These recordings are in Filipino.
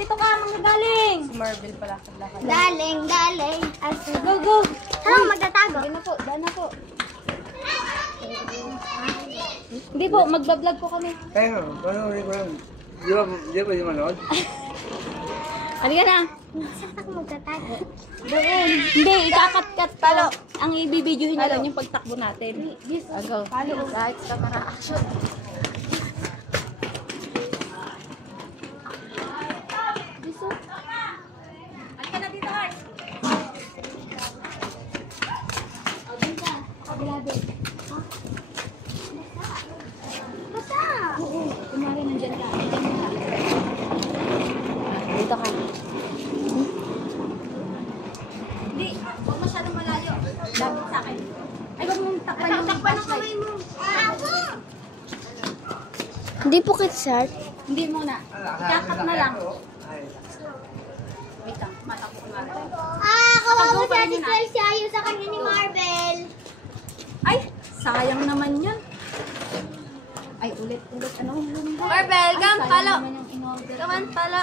dito ka, mga galing. Si Marvel pala. Galing. Go, go. Ano, magtatago? Daan na po. Hindi po, magbablog po kami. Kaya, panoorin ko lang. Di ba yung manood? Halika na. Saan ako magtatago? Doon. Hindi, ikakat-kat palo. Ang ibibidyohin na lang yung pagtakbo natin. Yes. Go. Palo. Lights, camera, action. Halika na dito, Art. Basta. Oo, kumari nandiyan ka. Dito ka. Hindi, huwag masyadong malayo. Dapat sa akin. Ay, huwag mong takpan yung flashlight. mo. Hindi po kita, sir. Hindi muna. Ikakat na lang. Wait lang, matakbo ko nga. Kawawa si Ate Chelsea ayaw sa kanya ni Marvel. Ay, sayang naman yun. Ay, ulit. Ano? Marvel, palo. Kaman, palo.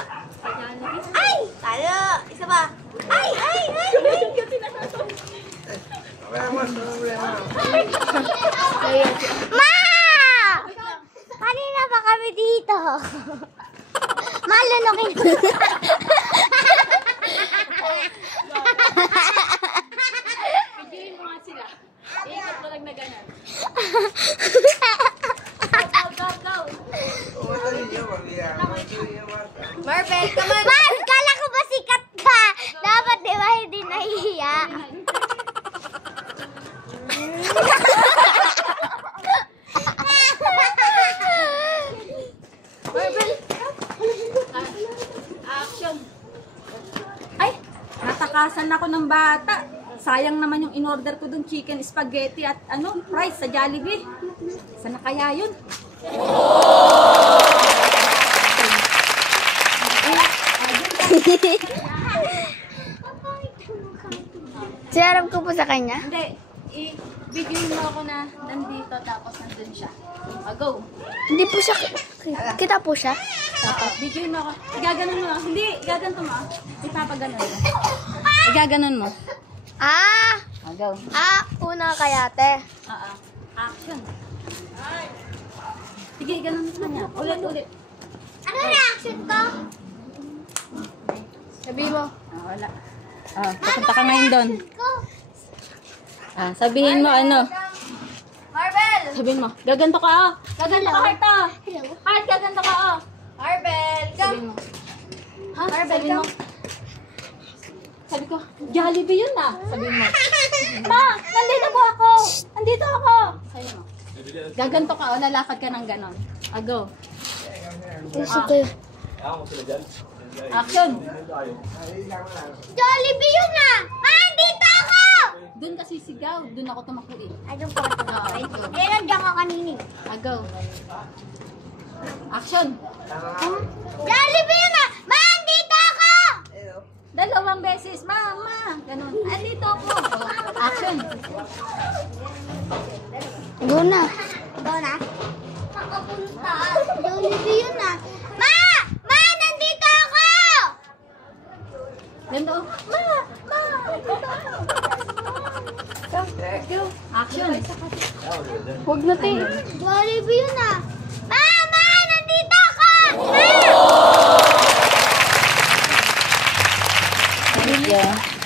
Ay! Talo! Isa pa. Ay! Ma! Kanina pa kami dito. Malunukin ko. Pagdirin mo nga sila. Ikot mo lang na ganun. Marvel, come on. Man! Kala ko ba sikat ka? Dapat di ba hindi nahihiya? Marvel! Action! Ay! Natakasan ako ng bata. Sayang naman yung in-order ko dun chicken spaghetti at fries sa Jollibee. Sana kaya yun? Sinarap ko po sa kanya. Hindi. I-videoin mo ako na nandito tapos nandun siya. Go! Hindi po siya. Kita po siya. Tapos videoin mo ako. Igaganon mo lang. Hindi, gaganto mo. Ipapaganon mo. Igaganon mo. Go. Una kaya, te. Action. Sige, ganon mo niya. Ulit. Ano reaction ko? Sabihin mo. Wala. Pupunta ka ngayon doon. Sabihin mo Marvel! Sabihin mo. Gaganto ka Gaganto ka, Heart Heart, gaganto ka Marvel, Sabihin mo. Sabihin mo. Sabi ko, Jollibee yun Sabihin mo. Ma, nandito po ako. Nandito ako. Sabihin mo. Gaganto ka lalakad ka ng ganon. Go. Action. Jollibee yun dito ako! Doon kasi sigaw. Doon ako tumakbo Ayun po. Kaya nandiyan ka kanini. Go. Action. Jollibee yun dito ako! Dalawang beses. Mama. Ganon. Andito ako. Action. Go na. Makapunta. Jollibee yun Ma! Nandito ako! Ganda Ma! Nandito ako. Go. Action. Huwag na tayo. Jollibee yun Mama! Nandito ako! Yeah.